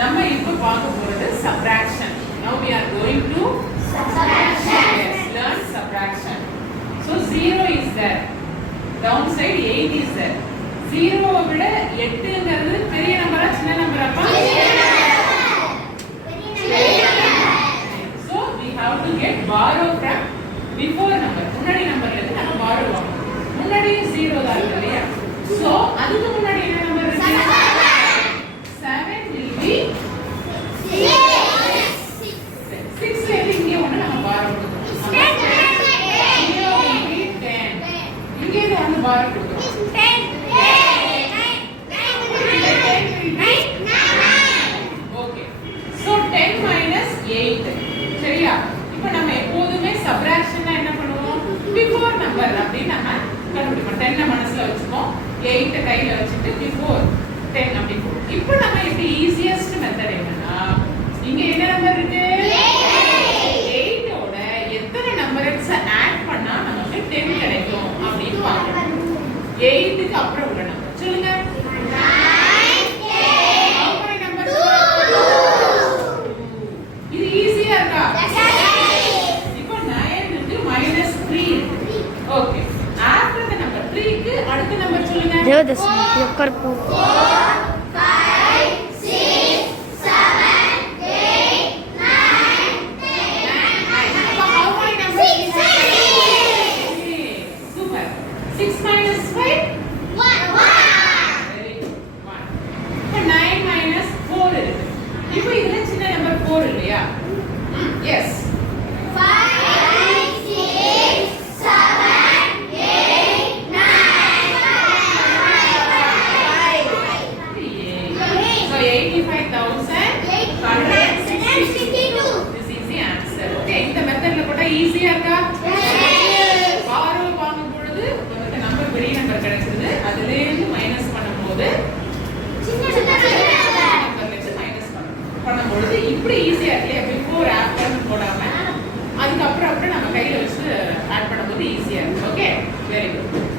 நம்ம இப்போ பார்க்க போறது subtraction. Now we are going to subtraction. Yes, learn subtraction. So 0 is there. Downside 8 is there. 0 விட 8ங்கிறது பெரிய நம்பரா சின்ன நம்பராப்பா? So we have to get borrow from before number. முன்னாடி நம்பர்ல இருந்து நம்ம borrow பண்ணணும். முன்னாடி 0 தான் இருக்கு இல்லையா? So அதுக்கு முன்னாடி என்ன நம்பர் இருக்கு? 7 will be 6 ல இங்க ஒண்ணு நம்ம borrow கொடுக்கணும். 0 will be 10. இங்க இது வந்து borrow கொடுக்கணும். 10 Okay. So 10 minus 8. சரியா? இப்போ நம்ம எப்போதுமே சப்ட்ராக்ஷன்ல என்ன பண்ணுவோம்? பிஃபோர் நம்பர் அப்படி நம்ம கண்டுபிடிப்போம். 10 மனசுல வச்சுப்போம். 8 கையில வச்சிட்டு பிஃபோர் 10 அப்படி போடுவோம். இப்போ நம்ம இப்படி ஈஸியஸ்ட் மெத்தட் என்னன்னா இங்க என்ன நம்பர் இருக்கு? 8 ஓட எத்தனை நம்பர்ஸ் ஆட் பண்ணா நமக்கு 10 கிடைக்கும் அப்படினு பார்க்கணும். 8 க்கு அப்புறம் உள்ள நம்பர் சொல்லுங்க. 9 How many numbers? 2. இது ஈஸியா இருக்கா? இப்போ 9 இருக்கு -3. ஓகே. After the number 3 க்கு அடுத்த நம்பர் சொல்லுங்க. தேவதர்ஷினி யோக்கர் போ 5 6 7 8 9 How many numbers? 6. Super. 6 minus 5? 1 Very good. 1. இப்போ 9 minus 4 இருக்கு. இப்போ இதுல சின்ன நம்பர் 4 இல்லையா? Yes. 5 6 7 8 9 So 85,162. This is the answer. Okay. இந்த மெத்தட்ல போட்டா ஈஸியா இருக்கா? borrow வாங்கும் பொழுது உங்களுக்கு நம்பர் பெரிய நம்பர் கிடைச்சது. அதிலே இருந்து மைனஸ் பண்ணும்போது பண்ணும்பொழுது இப்படி ஈஸியா இருக்கு. பிஃபோர் ஆஃப்டர் போடாம அதுக்கப்புறம் நம்ம கையில வச்சு ஆட் பண்ணும்போது ஈஸியா இருக்கு. Okay, very good.